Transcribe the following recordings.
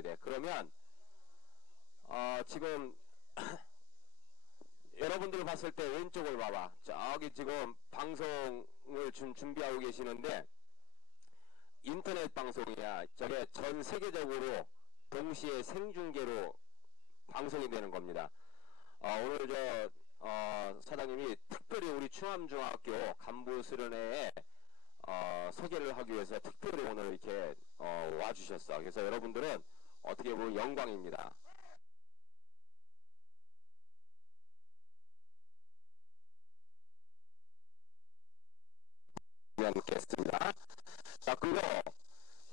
가야 돼. 그러면 어, 지금 여러분들 봤을 때 왼쪽을 봐봐. 저기 지금 방송을 준 준비하고 계시는데 인터넷 방송이야. 저게 전 세계적으로 동시에 생중계로 방송이 되는 겁니다. 어, 오늘 저 어, 사장님이 특별히 우리 충암중학교 간부 수련회에 어, 소개를 하기 위해서 특별히 오늘 이렇게 어, 와주셨어. 그래서 여러분들은 어떻게 보면 영광입니다. 않겠습니다. 자, 그리고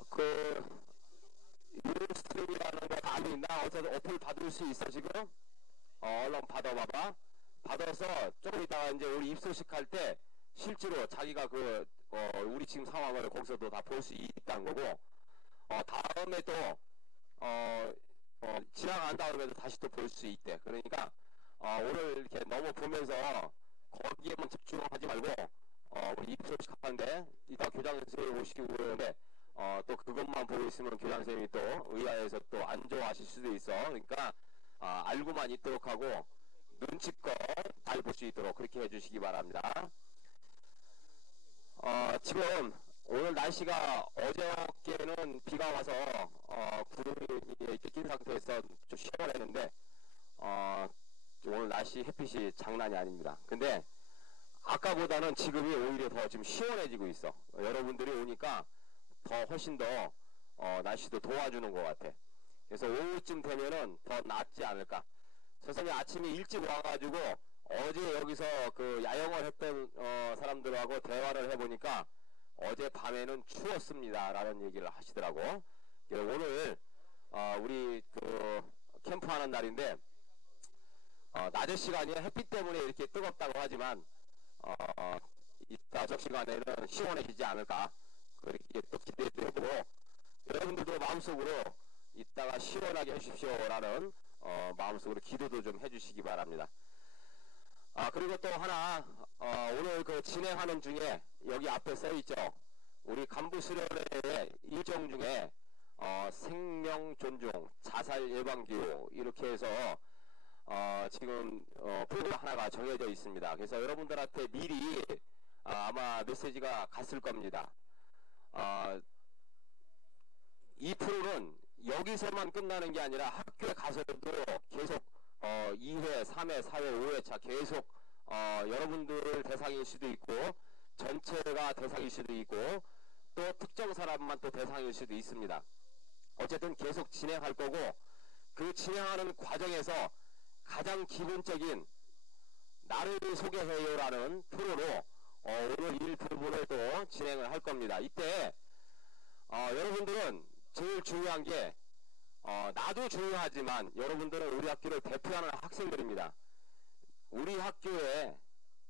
그 유스트림이라는 거 많이 있나? 어차피 어플 받을 수 있어 지금? 어, 얼른 받아봐봐. 받아서 조금 있다가 이제 우리 입소식 할 때 실제로 자기가 그 어, 우리 지금 상황을 거기서도 다 볼 수 있다는 거고 어, 다음에 또 어, 어, 지나간다 그러면 다시 또 볼 수 있대. 그러니까 어, 오늘 이렇게 너무 보면서 거기에만 집중하지 말고 어, 우리 입소식 하는데 이따 교장 선생님 오시고 그러는데 어, 또 그것만 보고 있으면 교장 선생님이 또 의아해서 또 안 좋아하실 수도 있어. 그러니까 아, 알고만 있도록 하고 눈치껏 잘 볼 수 있도록 그렇게 해주시기 바랍니다. 어, 지금 오늘 날씨가 어저께는 비가 와서 어, 구름이 이렇게 낀 상태에서 좀 시원했는데 어, 오늘 날씨 햇빛이 장난이 아닙니다. 근데 아까보다는 지금이 오히려 더 지금 시원해지고 있어. 어, 여러분들이 오니까 더 훨씬 더 어, 날씨도 도와주는 것 같아. 그래서 오후쯤 되면은 더 낫지 않을까. 선생님 아침에 일찍 와가지고 어제 여기서 그 야영을 했던 어, 사람들하고 대화를 해보니까 어제 밤에는 추웠습니다. 라는 얘기를 하시더라고. 오늘 어, 우리 그 캠프하는 날인데 어, 낮의 시간이 햇빛 때문에 이렇게 뜨겁다고 하지만 어, 이따 저 시간에는 시원해지지 않을까 그렇게 또 기대도 해보고 여러분들도 마음속으로 이따가 시원하게 해주십시오라는 어, 마음속으로 기도도 좀 해주시기 바랍니다. 아 그리고 또 하나 어, 오늘 그 진행하는 중에 여기 앞에 써 있죠. 우리 간부 수련회의 일정 중에 어, 생명 존중, 자살 예방 교육 이렇게 해서 어, 지금 어, 프로그램 하나가 정해져 있습니다. 그래서 여러분들한테 미리 어, 아마 메시지가 갔을 겁니다. 어, 이 프로는 여기서만 끝나는 게 아니라 학교에 가서도 계속 어, 2회, 3회, 4회, 5회차 계속 어, 여러분들 대상일 수도 있고 전체가 대상일 수도 있고 또 특정 사람만 또 대상일 수도 있습니다. 어쨌든 계속 진행할 거고 그 진행하는 과정에서 가장 기본적인 나를 소개해요라는 프로로 어, 오늘 일부분을 또 진행을 할 겁니다. 이때 어, 여러분들은 제일 중요한 게 어, 나도 중요하지만 여러분들은 우리 학교를 대표하는 학생들입니다. 우리 학교에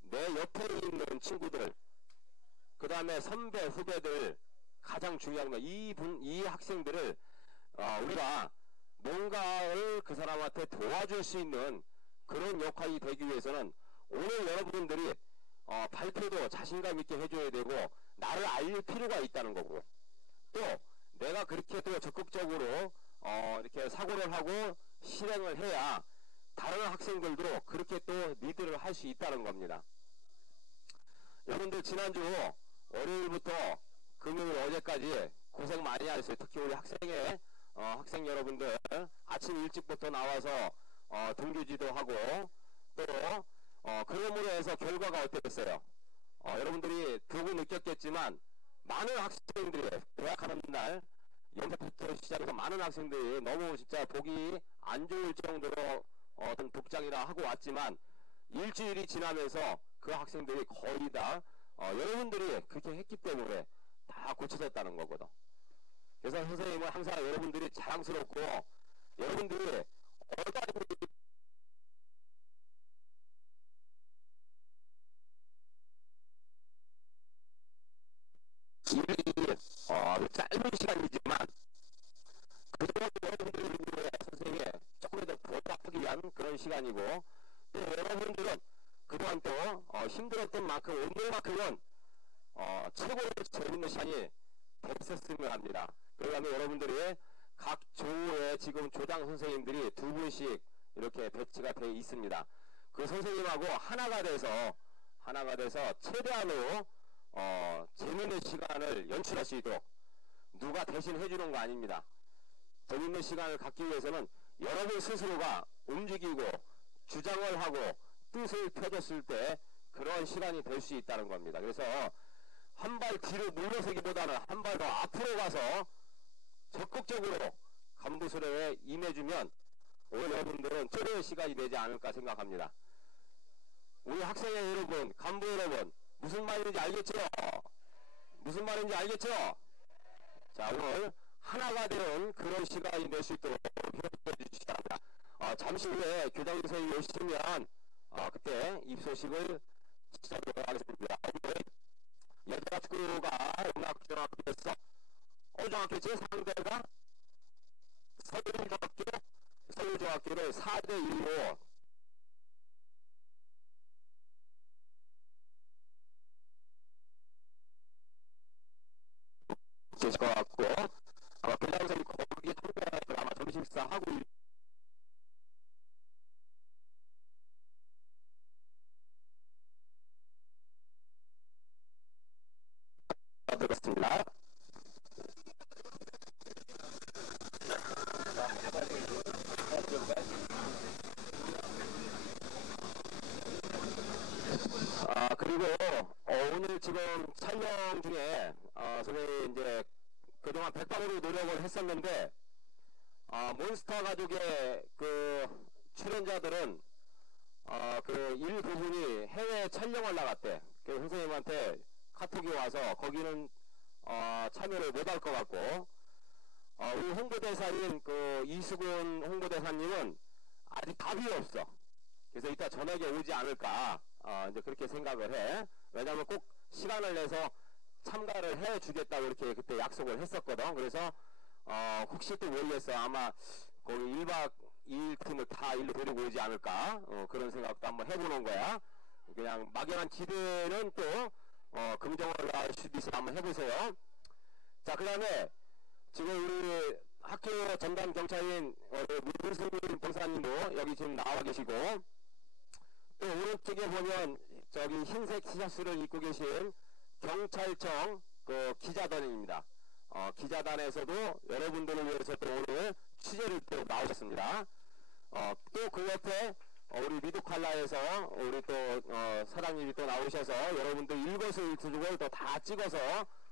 내 옆에 있는 친구들 그 다음에 선배 후배들 가장 중요한 건 이 분 이 학생들을 어, 우리가 뭔가를 그 사람한테 도와줄 수 있는 그런 역할이 되기 위해서는 오늘 여러분들이 어, 발표도 자신감 있게 해줘야 되고 나를 알릴 필요가 있다는 거고 또 내가 그렇게 또 적극적으로 어, 이렇게 사고를 하고 실행을 해야 다른 학생들도 그렇게 또 리드를 할 수 있다는 겁니다. 여러분들 지난주 월요일부터 금요일 어제까지 고생 많이 하셨어요. 특히 우리 학생의 어, 학생 여러분들 아침 일찍부터 나와서 어, 등교지도 하고 또 어, 그럼으로 해서 결과가 어땠어요? 어, 여러분들이 두고 느꼈겠지만 많은 학생들이 대학 하는 날 연대부터 시작해서 많은 학생들이 너무 진짜 보기 안 좋을 정도로 어떤 복장이라 하고 왔지만 일주일이 지나면서 그 학생들이 거의 다 어, 여러분들이 그렇게 했기 때문에 다 고쳐졌다는 거거든. 그래서 선생님은 항상 여러분들이 자랑스럽고 여러분들이 얼마나 이 어, 짧은 시간이지만 위한 그런 시간이고 또 여러분들은 그동안 또 어, 힘들었던 만큼 오늘만큼은 어, 최고로 재밌는 시간이 됐었으면 합니다. 그러면 여러분들이 각 조에 지금 조장 선생님들이 두 분씩 이렇게 배치가 되어 있습니다. 그 선생님하고 하나가 돼서 하나가 돼서 최대한으로 어, 재밌는 시간을 연출할 수 있도록 누가 대신 해주는 거 아닙니다. 재밌는 시간을 갖기 위해서는 여러분 스스로가 움직이고 주장을 하고 뜻을 펴줬을 때 그런 시간이 될 수 있다는 겁니다. 그래서 한 발 뒤로 물러서기보다는 한 발 더 앞으로 가서 적극적으로 간부 수련에 임해주면 오늘 여러분들은 최고의 시간이 되지 않을까 생각합니다. 우리 학생회 여러분, 간부 여러분, 무슨 말인지 알겠죠? 무슨 말인지 알겠죠? 자, 오늘 하나가 되는 그런 시간이 될 수 있도록 협조해 주시기 바랍니다. 어, 잠시 후에 교장 선생님이 오시면 어, 그때 입소식을 시작하도록 하겠습니다. 오늘 여자 축구가 음악중학교에서 어중학교 제3대가 서울중학교 서울중학교를 4대 1로 계실 것 같고 아마 교장 선생님 거기 참가해서 아마 점심식사 하고 있- 들었습니다. 아 그리고 어, 오늘 지금 촬영 중에 어, 선생님 이제 그동안 백방으로 노력을 했었는데 아, 몬스터 가족의 그 출연자들은 어, 그 일 부분이 해외 촬영을 나갔대. 그 선생님한테 카톡이 와서 거기는 어, 참여를 못 할 것 같고 어, 우리 홍보대사인 그 이수근 홍보대사님은 아직 답이 없어. 그래서 이따 저녁에 오지 않을까 어, 이제 그렇게 생각을 해. 왜냐하면 꼭 시간을 내서 참가를 해 주겠다고 이렇게 그때 약속을 했었거든. 그래서 어, 혹시 또 모르겠어. 아마 거기 1박 2일 팀을 다 일로 데리고 오지 않을까. 어, 그런 생각도 한번 해보는 거야. 그냥 막연한 기대는 또 어, 긍정을 할 수도 있어. 한번 해보세요. 자, 그 다음에 지금 우리 학교 전담 경찰인 어, 문승민 봉사님도 여기 지금 나와 계시고 또 오른쪽에 보면 저기 흰색 티셔츠를 입고 계신 경찰청 그 기자단입니다. 어, 기자단에서도 여러분들을 위해서 또 오늘 취재를 또 나오셨습니다. 어, 또 그 옆에 어, 우리 미드칼라에서 우리 또 어, 사장님이 또 나오셔서 여러분들 일거수일투족을 또 다 찍어서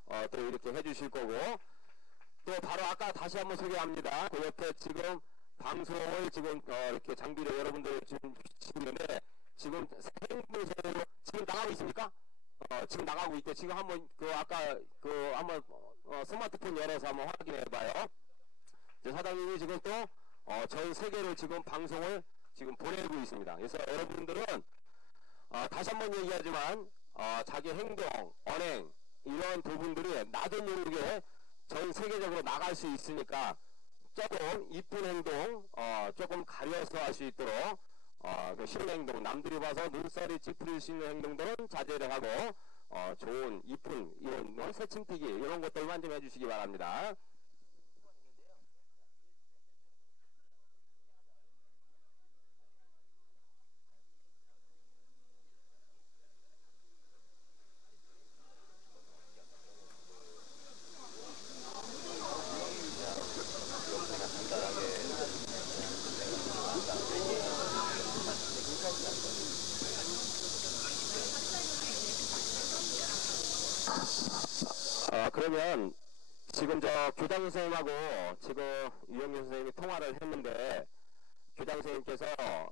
어, 또 이렇게 해주실 거고 또 바로 아까 다시 한번 소개합니다. 그 옆에 지금 방송을 지금 어, 이렇게 장비를 여러분들 지금 비치는데 지금 생방송으로 지금 나가고 있습니까? 어, 지금 나가고 있대. 지금 한번 그 아까 그 한번 어, 스마트폰 열어서 한번 확인해봐요. 사장님이 지금 또 어, 전 세계로 지금 방송을 지금 보내고 있습니다. 그래서 여러분들은 어, 다시 한번 얘기하지만 어, 자기 행동, 언행 이런 부분들이 나도 모르게 전 세계적으로 나갈 수 있으니까 조금 이쁜 행동 어, 조금 가려서 할 수 있도록 어, 그 쉬운 행동 남들이 봐서 눈살이 찌푸릴 수 있는 행동들은 자제를 하고 어, 좋은 이쁜 이런 뭐 새침튀기 이런 것들만 좀 해주시기 바랍니다. 그러면 지금 저 교장 선생님하고 지금 유영민 선생님이 통화를 했는데 교장 선생님께서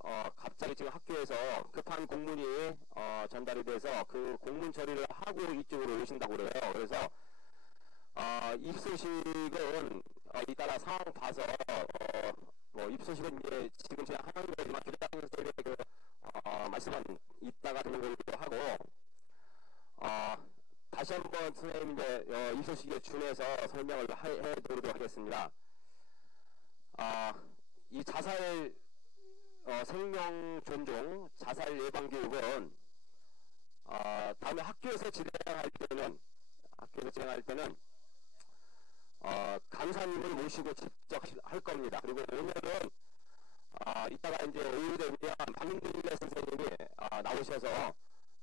어, 갑자기 지금 학교에서 급한 공문이 어, 전달이 돼서 그 공문 처리를 하고 이쪽으로 오신다고 그래요. 그래서 어, 입소식은 어, 이따가 상황 봐서 어, 뭐 입소식은 이제 지금 제가 하는 거지만 교장 선생님의 그 어, 말씀은 이따가 듣는 걸로 하고 어, 다시 한번 선생님 이제 어, 입소식에 준해서 설명을 하- 해드리도록 하겠습니다. 아, 이 자살 어, 생명 존중 자살 예방 교육은 어, 다음에 학교에서 진행할 때는 학교에서 진행할 때는 어, 강사님을 모시고 직접 할 겁니다. 그리고 오늘은 아, 이따가 이제 오후 되면 박민래 선생님이 아, 나오셔서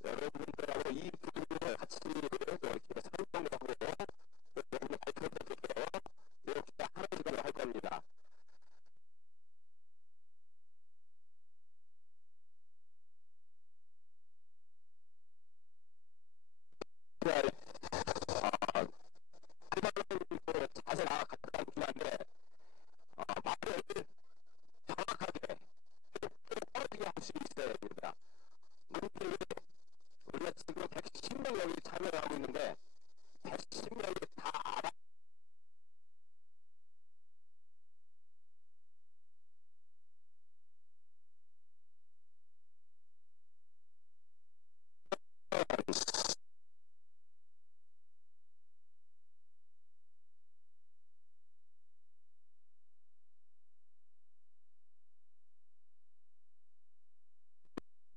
여러분들하고 이 부분을 같이 또 이렇게 설명을 하고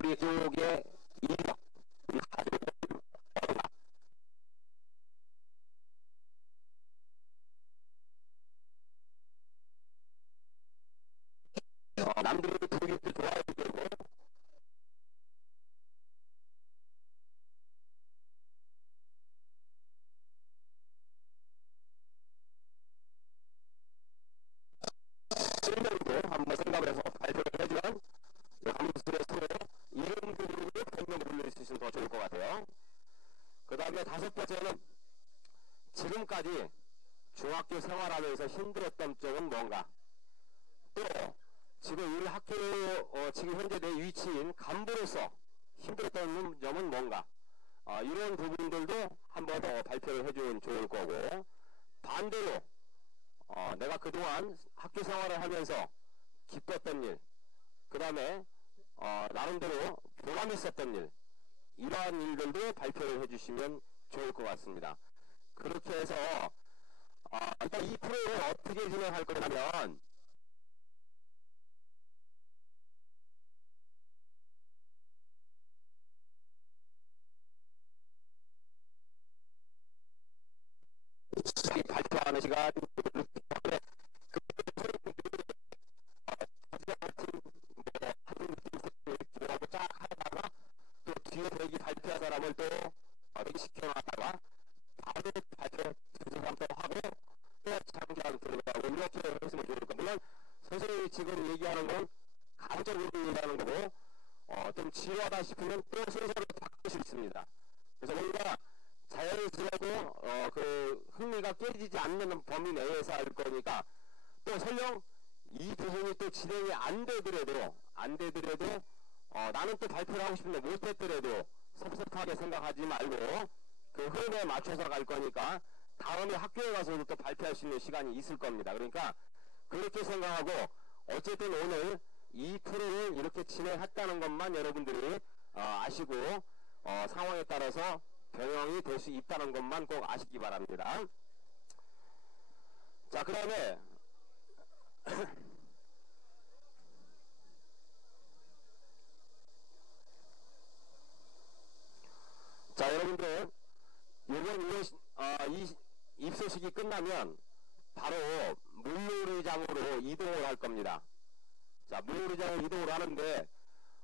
우리 쪽의 지금까지 중학교 생활하면서 힘들었던 점은 뭔가 또 지금 우리 학교 어, 지금 현재 내 위치인 간부로서 힘들었던 점은 뭔가 아, 이런 부분들도 한번 더 발표를 해주면 좋을 거고 반대로 어, 내가 그동안 학교 생활을 하면서 기뻤던 일, 그 다음에 어, 나름대로 보람 있었던 일, 이러한 일들도 발표를 해주시면 좋을 것 같습니다. 그렇게 해서 어, 일단 이 프로그램을 어떻게 진행할 거냐면 이 발표하는 시간 그 하고 쫙 하다가 또 뒤에 대기 발표한 사람을 또 어, 시켜놨다가 두 사람 또 하고 또 장기하고 들어가고 이렇게 했으면 좋을 겁니다. 물론 선생님이 지금 얘기하는 건 감정으로 얘기하는 거고 어, 좀 지루하다 싶으면 또 순서를 바꿀 수 있습니다. 그래서 우리가 자연스러고 어, 그 흥미가 깨지지 않는 범위 내에서 할 거니까 또 설령 이 부분이 또 진행이 안 되더라도 안 되더라도 어, 나는 또 발표를 하고 싶은데 못했더라도 섭섭하게 생각하지 말고 그 흐름에 맞춰서 갈 거니까 다음에 학교에 가서도 또 발표할 수 있는 시간이 있을 겁니다. 그러니까 그렇게 생각하고 어쨌든 오늘 이 프로를 이렇게 진행했다는 것만 여러분들이 어, 아시고 어, 상황에 따라서 변형이 될 수 있다는 것만 꼭 아시기 바랍니다. 자, 그 다음에 자, 여러분들 이번 시- 어, 이 입소식이 끝나면 바로 물놀이장으로 이동을 할 겁니다. 자, 물놀이장으로 이동을 하는데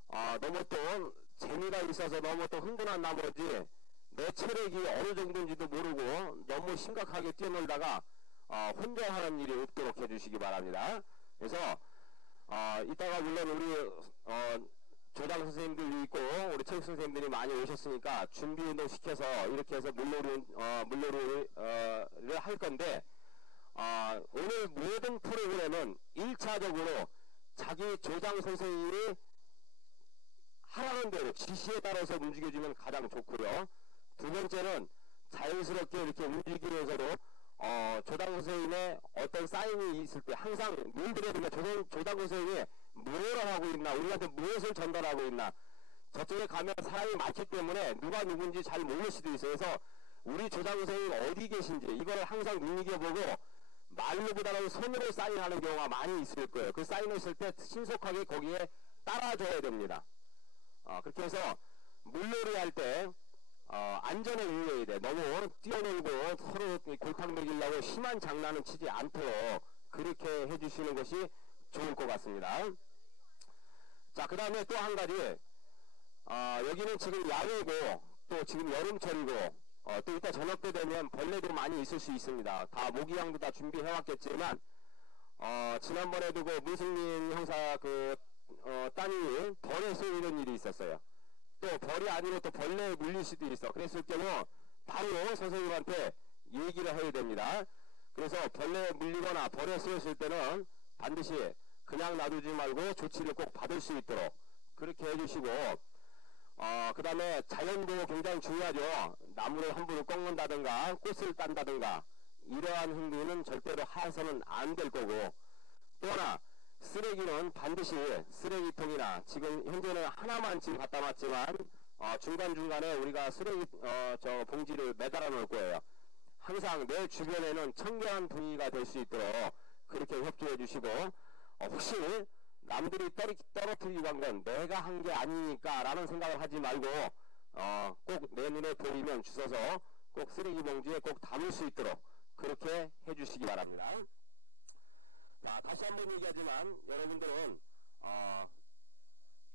어, 너무 또 재미가 있어서 너무 또 흥분한 나머지 내 체력이 어느 정도인지도 모르고 너무 심각하게 뛰어놀다가 어, 혼자 하는 일이 없도록 해주시기 바랍니다. 그래서 어, 이따가 물론 우리 어, 조장 선생님들 있고 우리 체육 선생님들이 많이 오셨으니까 준비 운동 시켜서 이렇게 해서 물놀이 어, 물놀이를 어, 를할 건데 어, 오늘 모든 프로그램은 1차적으로 자기 조장 선생님이 하라는 대로 지시에 따라서 움직여주면 가장 좋고요. 두 번째는 자연스럽게 이렇게 움직이면서도 어, 조당 선생님의 어떤 사인이 있을 때 항상 눈들에 보면 조당, 조당 선생님이 무엇을 하고 있나, 우리한테 무엇을 전달하고 있나. 저쪽에 가면 사람이 많기 때문에 누가 누군지 잘 모를 수도 있어요. 그래서 우리 조당 선생님 어디 계신지 이걸 항상 눈여겨보고 말로보다는 손으로 사인하는 경우가 많이 있을 거예요. 그 사인했을 때 신속하게 거기에 따라줘야 됩니다. 어, 그렇게 해서 물놀이 할때 어, 안전에 유의해야 돼. 너무 뛰어놀고 서로 골탕 먹이려고 심한 장난은 치지 않도록 그렇게 해주시는 것이 좋을 것 같습니다. 자, 그 다음에 또 한 가지. 어, 여기는 지금 야외고 또 지금 여름철이고 어, 또 이따 저녁 때 되면 벌레도 많이 있을 수 있습니다. 다 모기향도 다 준비해 왔겠지만 어, 지난번에도 그 문승민 형사 그 어, 따님이 벌에 쏘이는 일이 있었어요. 또 벌이 아니고 또 벌레에 물릴 수도 있어. 그랬을 경우 바로 선생님한테 얘기를 해야 됩니다. 그래서 벌레에 물리거나 벌에 쏘였을 때는 반드시 그냥 놔두지 말고 조치를 꼭 받을 수 있도록 그렇게 해주시고 어, 그 다음에 자연도 굉장히 중요하죠. 나무를 함부로 꺾는다든가 꽃을 딴다든가 이러한 행위는 절대로 해서는 안 될 거고 또 하나 쓰레기는 반드시 쓰레기통이나 지금 현재는 하나만 지금 갖다 놨지만 어, 중간중간에 우리가 쓰레기 어, 저 봉지를 매달아 놓을 거예요. 항상 내 주변에는 청결한 분위기가 될 수 있도록 그렇게 협조해 주시고 어, 혹시 남들이 떨이, 떨어뜨리고 한 건 내가 한 게 아니니까 라는 생각을 하지 말고 어, 꼭 내 눈에 보이면 주워서 꼭 쓰레기 봉지에 꼭 담을 수 있도록 그렇게 해주시기 바랍니다. 자, 다시 한번 얘기하지만 여러분들은 어,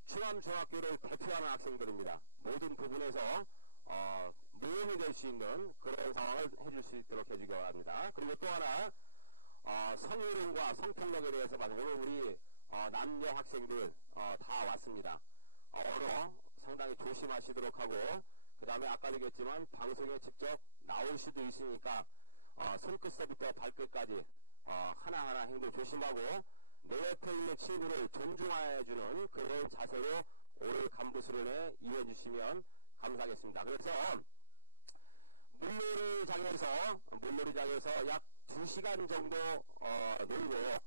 충암중학교를 대표하는 학생들입니다. 모든 부분에서 어, 모험이 될 수 있는 그런 상황을 해줄 수 있도록 해주기 바랍니다. 그리고 또 하나 어, 성희롱과 성폭력에 대해서 봐서 오늘 우리 어, 남녀 학생들 어, 다 왔습니다. 어, 언어 상당히 조심하시도록 하고 그 다음에 아까 얘기했지만 방송에 직접 나올 수도 있으니까 어, 손끝서부터 발끝까지 어, 하나하나 행동 조심하고 내 옆에 있는 친구를 존중해주는 그런 자세로 오늘 간부 수련회 이어주시면 감사하겠습니다. 그래서 물놀이장에서 물놀이장에서 약 2시간 정도 어, 놀고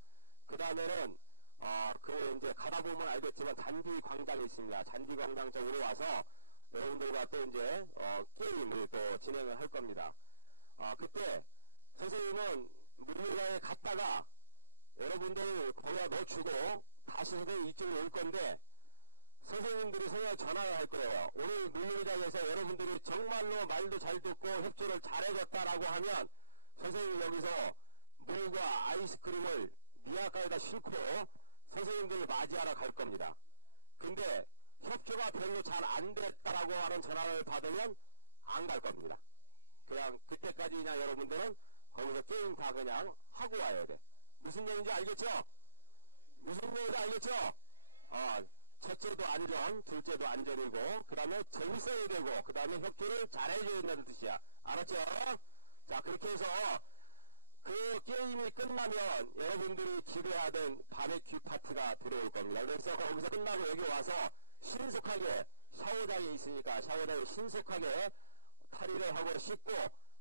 그 다음에는 어, 그 이제 가다 보면 알겠지만 잔디 광장이 있습니다. 잔디 광장 쪽으로 와서 여러분들과 또 이제 어, 게임을 또 진행을 할 겁니다. 어, 그때 선생님은 물놀이장에 갔다가 여러분들 거기다 넣어주고 다시 선생님 이쪽으로 올 건데 선생님들이 선생님 전화를 할 거예요. 오늘 물놀이장에서 여러분들이 정말로 말도 잘 듣고 협조를 잘해줬다라고 하면 선생님 여기서 물과 아이스크림을 미약가에다 싣고 선생님들을 맞이하러 갈 겁니다. 근데 협조가 별로 잘 안 됐다라고 하는 전화를 받으면 안 갈 겁니다. 그냥 그때까지 그냥 여러분들은 거기서 게임 다 그냥 하고 와야 돼. 무슨 얘기인지 알겠죠? 무슨 얘기인지 알겠죠? 어, 첫째도 안전, 둘째도 안전이고, 그 다음에 재밌어야 되고, 그 다음에 협조를 잘해줘야 된다는 뜻이야. 알았죠? 자, 그렇게 해서, 그 게임이 끝나면 여러분들이 기대하던 바베큐 파티가 들어올 겁니다. 그래서 거기서 끝나고 여기 와서 신속하게 샤워장에 있으니까 샤워장에 신속하게 탈의를 하고 씻고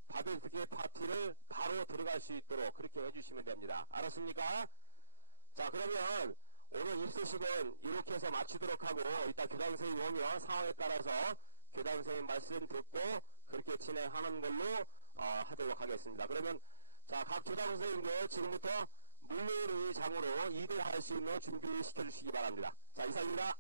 바베큐 파티를 바로 들어갈 수 있도록 그렇게 해주시면 됩니다. 알았습니까? 자, 그러면 오늘 입소식은 이렇게 해서 마치도록 하고 이따 교장 선생님 오면 상황에 따라서 교장 선생님 말씀 듣고 그렇게 진행하는 걸로 어, 하도록 하겠습니다. 그러면 자, 각 교장 선생님들 지금부터 물놀이 장으로 이동할 수 있는 준비 시켜주시기 바랍니다. 자, 이상입니다.